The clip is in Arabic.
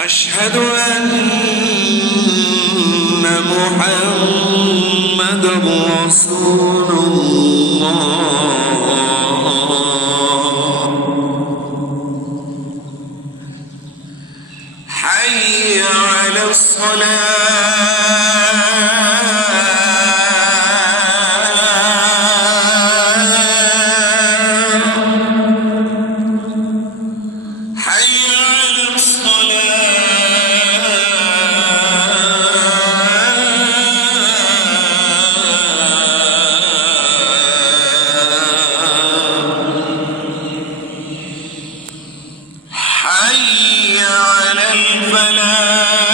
أشهد أن محمد رسول الله. حي على الصلاة. حي على الفلاح.